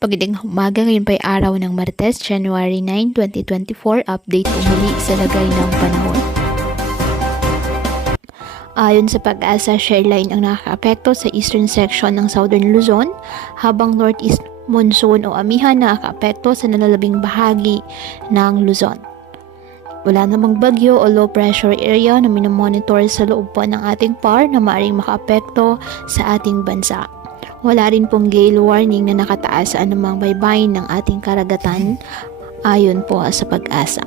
Pagdating umaga, ngayon pa ay araw ng Martes, January 9, 2024, update po muli sa lagay ng panahon. Ayon sa Pag-asa, shear line ang nakakaapekto sa eastern section ng Southern Luzon, habang northeast monsoon o amihan nakakaapekto sa nalalabing bahagi ng Luzon. Wala namang bagyo o low pressure area na minomonitor sa loob po ng ating PAR na maaaring makaapekto sa ating bansa. Wala rin pong gale warning na nakataas sa anumang baybayin ng ating karagatan ayon po sa Pag-asa.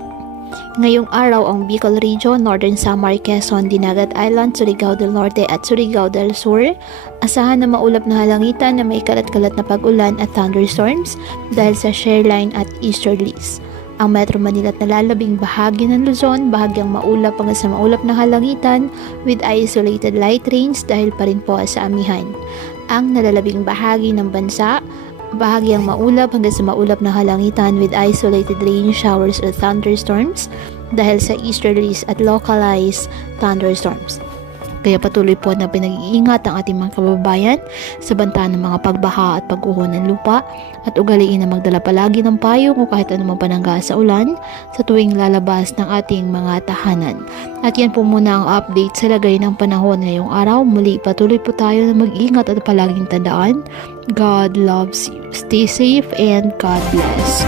Ngayong araw ang Bicol Region, Northern Samar, Quezon, Dinagat Island, Surigao del Norte at Surigao del Sur, asahan na maulap na halangitan na may kalat-kalat na pag-ulan at thunderstorms dahil sa shear line at easterlies. Ang Metro Manila at nalalabing bahagi ng Luzon, bahagyang maulap hanggang sa maulap na halangitan with isolated light rains dahil pa rin po sa amihan. Ang nalalabing bahagi ng bansa, bahagyang maulap hanggang sa maulap na halangitan with isolated rain showers or thunderstorms dahil sa easterlies at localized thunderstorms. Kaya patuloy po na pinag-iingat ang ating mga kababayan sa banta ng mga pagbaha at pag-uho ng lupa at ugaliin na magdala palagi ng payong o kahit anumang panangga sa ulan sa tuwing lalabas ng ating mga tahanan. At yan po muna ang update sa lagay ng panahon ngayong araw. Muli patuloy po tayo na mag-ingat at palaging tandaan, God loves you. Stay safe and God bless.